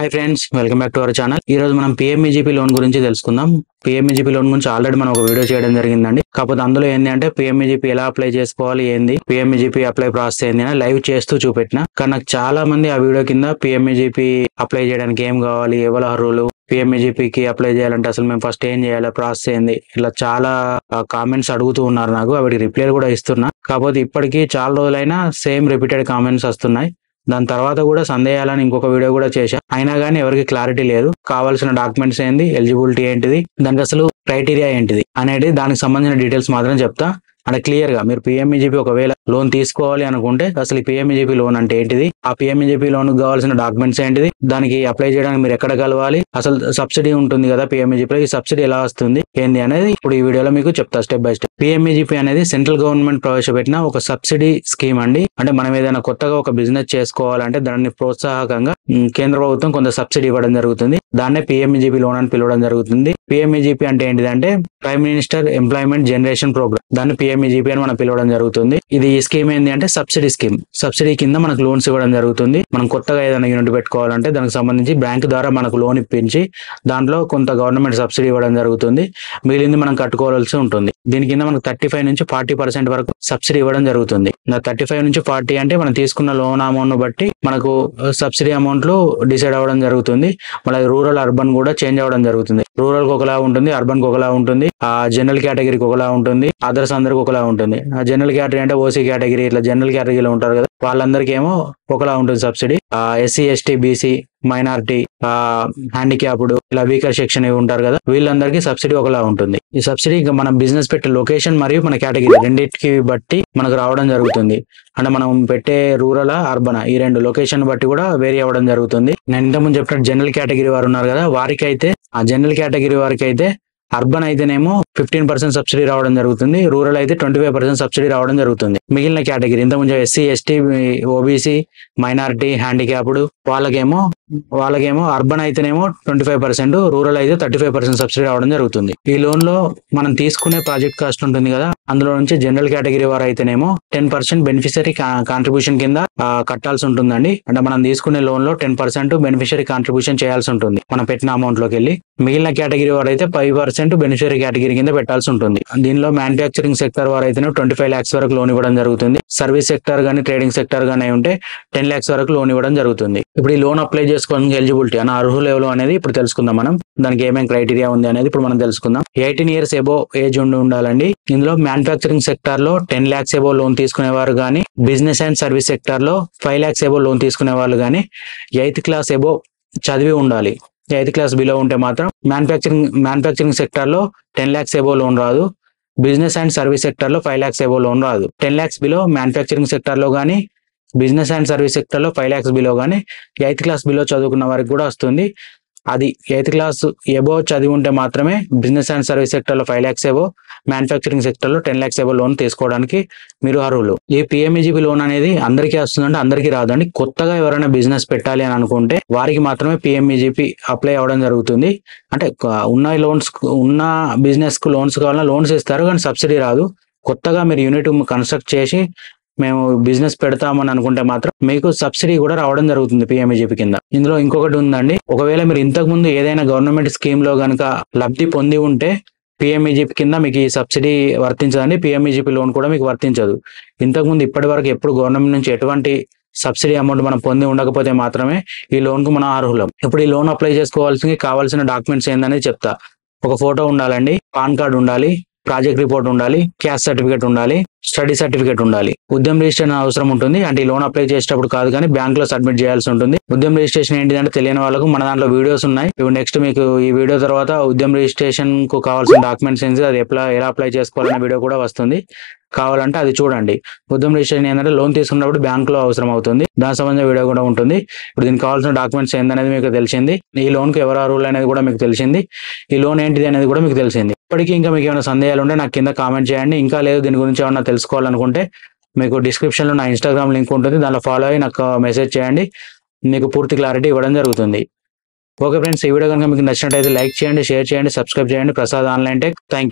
Hi friends, welcome back to our channel. ఈ రోజు మనం పిఎంఈజీపీ లోన్ గురించి తెలుసుకుందాం. పిఎంఈజీపీ లోన్ గురించి ఆల్రెడీ మనం ఒక వీడియో చేయడం జరిగిందండి. కాకపోతే అందులో ఏంటి అంటే పిఎంఈజీపీ ఎలా అప్లై చేసుకోవాలి, ఏంది పిఎంఈజీపీ అప్లై ప్రాసెస్ ఏంది అని లైవ్ చేస్తూ చూపెట్టిన. కానీ నాకు చాలా మంది ఆ వీడియో కింద పిఎంఈజీపీ అప్లై చేయడానికి ఏం కావాలి, ఎవరు అర్హులు, పిఎంఈజీపీకి అప్లై చేయాలంటే అసలు మేము ఫస్ట్ ఏం చేయాలి, ప్రాసెస్ ఏంది, ఇలా చాలా కామెంట్స్ అడుగుతూ ఉన్నారు. నాకు వాటికి రిప్లైలు కూడా ఇస్తున్నా. కాకపోతే ఇప్పటికీ చాలా రోజులైనా సేమ్ రిపీటెడ్ కామెంట్స్ వస్తున్నాయి. దాని తర్వాత కూడా సందేహాలని ఇంకొక వీడియో కూడా చేశా. అయినా కానీ ఎవరికి క్లారిటీ లేదు. కావాల్సిన డాక్యుమెంట్స్ ఏంది, ఎలిజిబిలిటీ ఏంటిది, దానికి అసలు క్రైటీరియా ఏంటిది అనేది దానికి సంబంధించిన డీటెయిల్స్ మాత్రం చెప్తా. అంటే క్లియర్ గా మీరు పిఎంఈజీపీ ఒకవేళ లోన్ తీసుకోవాలి అనుకుంటే అసలు ఈ పిఎంఈజీపీ లోన్ అంటే ఏంటిది, ఆ పిఎంఈజీపీ లోన్ కావాల్సిన డాక్యుమెంట్స్ ఏంటిది, దానికి అప్లై చేయడానికి మీరు ఎక్కడ కలవాలి, అసలు సబ్సిడీ ఉంటుంది కదా పిఎంఈజీపీలో, ఈ సబ్సిడీ ఎలా వస్తుంది ఏంది అనేది ఇప్పుడు ఈ వీడియోలో మీకు చెప్తా స్టెప్ బై స్టెప్. పిఎంఈజీపీ అనేది సెంట్రల్ గవర్నమెంట్ ప్రవేశపెట్టిన ఒక సబ్సిడీ స్కీమ్ అండి. అంటే మనం ఏదైనా కొత్తగా ఒక బిజినెస్ చేసుకోవాలంటే దాన్ని ప్రోత్సాహకంగా కేంద్ర ప్రభుత్వం కొంత సబ్సిడీ ఇవ్వడం జరుగుతుంది. దాన్నే పిఎంఈజీపీ లోన్ అని పిలవడం జరుగుతుంది. పిఎంఈజీపీ అంటే ఏంటిదంటే prime minister employment generation programme, దాన్ని పిఎంఈజీపీ అని మనం పిలవడం జరుగుతుంది. ఇది ఈ స్కీమ్ ఏంటి అంటే సబ్సిడీ స్కీమ్. సబ్సిడీ కింద మనకు లోన్స్ ఇవ్వడం జరుగుతుంది. మనం కొత్తగా ఏదైనా యూనిట్ పెట్టుకోవాలంటే దానికి సంబంధించి బ్యాంక్ ద్వారా మనకు లోన్ ఇప్పించి దాంట్లో కొంత గవర్నమెంట్ సబ్సిడీ ఇవ్వడం జరుగుతుంది. మిగిలింది మనం కట్టుకోవాల్సి ఉంటుంది. దీని కింద మనకు 35 నుంచి 40% వరకు సబ్సిడీ ఇవ్వడం జరుగుతుంది. 35 నుంచి 40 అంటే మనం తీసుకున్న లోన్ అమౌంట్ బట్టి మనకు సబ్సిడీ అమౌంట్లు డిసైడ్ అవ్వడం జరుగుతుంది. మళ్ళీ రూరల్ అర్బన్ కూడా చేంజ్ అవ్వడం జరుగుతుంది. రూరల్ కి ఒకలా ఉంటుంది, అర్బన్ కి ఒకలా ఉంటుంది, ఆ జనరల్ కేటగిరీకి ఒకలా ఉంటుంది, అదర్స్ అందరికి ఒకలా ఉంటుంది. ఆ జనరల్ కేటగిరీ అంటే ఓసీ కేటగిరీ, ఇట్లా జనరల్ కేటగిరీలో ఉంటారు కదా, వాళ్ళందరికీ ఏమో ఒకలా ఉంటుంది subsidy. SC ST BC minority handicapped ఇలా వీకర్ సెక్షన్ ఇవి ఉంటారు కదా, వీళ్ళందరికీ సబ్సిడీ ఒకలా ఉంటుంది. ఈ సబ్సిడీ మనం బిజినెస్ పెట్టే లొకేషన్ మరియు మన కేటగిరీ రెండింటికి బట్టి మనకు రావడం జరుగుతుంది. అంటే మనం పెట్టే రూరల్ అర్బన్ ఈ రెండు లొకేషన్ బట్టి కూడా వేరీ అవ్వడం జరుగుతుంది. నేను ఇంతకుముందు చెప్పినట్టు జనరల్ కేటగిరీ వారు ఉన్నారు కదా, వారికి అయితే ఆ జనరల్ కేటగిరీ వారికి అయితే అర్బన్ అయితేనేమో 15% సబ్సిడీ రావడం జరుగుతుంది, రూరల్ అయితే 25% సబ్సిడీ రావడం జరుగుతుంది. మిగిలిన కేటగిరీ ఇంతకుముందు SC ST OBC minority handicapped వాళ్ళకేమో అర్బన్ అయితేనేమో 25%, రూరల్ అయితే 35% సబ్సిడీ రావడం జరుగుతుంది. ఈ లోన్ లో మనం తీసుకునే ప్రాజెక్ట్ కాస్ట్ ఉంటుంది కదా, అందులో నుంచి జనరల్ కేటగిరీ వారు అయితేనేమో 10% బెనిఫిషరీ కాంట్రిబ్యూషన్ కింద కట్టాల్సి ఉంటుందండి. అంటే మనం తీసుకునే లోన్ లో 10% బెనిఫిషరీ కాంట్రిబ్యూషన్ చేయాల్సి ఉంటుంది మనం పెట్టిన అమౌంట్ లోకి వెళ్ళి. మిగిలిన కేటగిరీ వారు అయితే 5% బెనిఫిషరీ కేటగిరీ కింద పెట్టాల్సి ఉంటుంది. దీనిలో మ్యానుఫ్యాక్చరింగ్ సెక్టర్ వారు అయితే 25 lakhs వరకు లోన్ ఇవ్వడం జరుగుతుంది. సర్వీస్ సెక్టర్ గానీ ట్రేడింగ్ సెక్టర్ గానీ ఉంటే 10 lakhs వరకు లోన్ ఇవ్వడం జరుగుతుంది. ఇప్పుడు ఈ లోన్ అప్లై చేసుకోవడానికి ఎలిజిబిలిటీ అన్న అర్హులు ఎవరు అనేది ఇప్పుడు తెలుసుకుందాం మనం. దానికి ఏమేమి క్రైటీరియా ఉంది అనేది ఇప్పుడు మనం తెలుసుకుందాం. 18 years అబోవ్ ఏజ్ ఉండాలండి. ఇందులో మ్యానుఫ్యాక్చరింగ్ సెక్టర్ లో 10 lakhs అబోవ్ లోన్ తీసుకునేవారు గానీ, బిజినెస్ అండ్ సర్వీస్ సెక్టర్ లో 5 lakhs అబోవ్ లోన్ తీసుకునే వాళ్ళు గానీ, 8th class అబోవ్ చదివి ఉండాలి. 8th class బిలో ఉంటే మాత్రం మ్యానుఫ్యాక్చరింగ్ సెక్టర్ లో 10 lakhs అబోవ్ లోన్ రాదు. బిజినెస్ అండ్ సర్వీస్ సెక్టర్ లో 5 lakhs అబోవ్ లోన్ రాదు. 10 lakhs బిలో మ్యానుఫ్యాక్చరింగ్ సెక్టర్ లో గానీ, బిజినెస్ అండ్ సర్వీస్ సెక్టర్ లో 5 lakhs బిలో గానీ, 8th class బిలో చదువుకున్న వారికి కూడా వస్తుంది. అది 8th class అబోవ్ చదివి ఉంటే మాత్రమే బిజినెస్ అండ్ సర్వీస్ సెక్టర్ లో 5 lakhs అబోవ్, మ్యానుఫ్యాక్చరింగ్ సెక్టర్ లో 10 lakhs అబోవ్ లోన్ తీసుకోవడానికి మీరు అర్హులు. ఈ పిఎంఈజీపీ లోన్ అనేది అందరికీ వస్తుందంటే అందరికీ రాదండి. కొత్తగా ఎవరైనా బిజినెస్ పెట్టాలి అని అనుకుంటే వారికి మాత్రమే పిఎంఈజీపీ అప్లై అవ్వడం జరుగుతుంది. అంటే ఉన్న బిజినెస్ కు లోన్స్ కావాలన్నా లోన్స్ ఇస్తారు, కానీ సబ్సిడీ రాదు. కొత్తగా మీరు యూనిట్ కన్స్ట్రక్ట్ చేసి మేము బిజినెస్ పెడతామని అనుకుంటే మాత్రం మీకు సబ్సిడీ కూడా రావడం జరుగుతుంది పిఎంఈజీపీ కింద. ఇందులో ఇంకొకటి ఉందండి, ఒకవేళ మీరు ఇంతకు ముందు ఏదైనా గవర్నమెంట్ స్కీమ్ లో కనుక లబ్ధి పొంది ఉంటే పిఎంఈజీపీ కింద మీకు ఈ సబ్సిడీ వర్తించదండి, పిఎంఈజీపీ లోన్ కూడా మీకు వర్తించదు. ఇంతకుముందు ఇప్పటి వరకు ఎప్పుడు గవర్నమెంట్ నుంచి ఎటువంటి సబ్సిడీ అమౌంట్ మనం పొంది ఉండకపోతే మాత్రమే ఈ లోన్ కు మనం అర్హులం. ఇప్పుడు ఈ లోన్ అప్లై కావాల్సిన డాక్యుమెంట్స్ ఏందనేది చెప్తా. ఒక ఫోటో ఉండాలండి, పాన్ కార్డ్ ఉండాలి, ప్రాజెక్ట్ రిపోర్ట్ ఉండాలి, క్యాస్ట్ సర్టిఫికేట్ ఉండాలి, స్టడీ సర్టిఫికేట్ ఉండాలి. ఉద్యమ రిజిస్ట్రేషన్ అవసరం ఉంటుంది. అంటే ఈ లోన్ అప్లై చేసేటప్పుడు కాదు కానీ బ్యాంక్ లో సబ్మిట్ చేయాల్సి ఉంటుంది. ఉద్యమ రిజిస్ట్రేషన్ ఏంటిదంటే తెలియని వాళ్ళకు మన దాంట్లో వీడియోస్ ఉన్నాయి. ఇప్పుడు నెక్స్ట్ మీకు ఈ వీడియో తర్వాత ఉద్యమ రిజిస్ట్రేషన్ కు కావాల్సిన డాక్యుమెంట్స్ ఏంటి, అది ఎలా అప్లై చేసుకోవాలనే వీడియో కూడా వస్తుంది. కావాలంటే అది చూడండి. ఉద్యమ రిజిస్ట్రేషన్ ఏంటంటే లోన్ తీసుకున్నప్పుడు బ్యాంక్ లో అవసరం అవుతుంది, దాని సంబంధించిన వీడియో కూడా ఉంటుంది. ఇప్పుడు దీనికి కావాల్సిన డాక్యుమెంట్స్ ఏందనేది మీకు తెలిసింది. ఈ లోన్ కు ఎవరు అర్హులు అనేది కూడా మీకు తెలిసింది. ఈ లోన్ ఏంటిది అనేది కూడా మీకు తెలిసింది. ఇప్పటికీ ఇంకా మీకు ఏమైనా సందేహాలు ఉంటే నాకు కింద కామెంట్ చేయండి. ఇంకా లేదు దీని గురించి ఏమన్నా తెలుసుకోవాలనుకుంటే మీకు డిస్క్రిప్షన్ లో నా ఇన్స్టాగ్రామ్ లింక్ ఉంటుంది, దానిలో ఫాలో అయ్యి నాకు మెసేజ్ చేయండి. మీకు పూర్తి క్లారిటీ ఇవ్వడం జరుగుతుంది. ఓకే ఫ్రెండ్స్, ఈ వీడియో కనుక మీకు నచ్చినట్టయితే లైక్ చేయండి, షేర్ చేయండి, సబ్స్క్రైబ్ చేయండి. Prasad online tech. Thank you.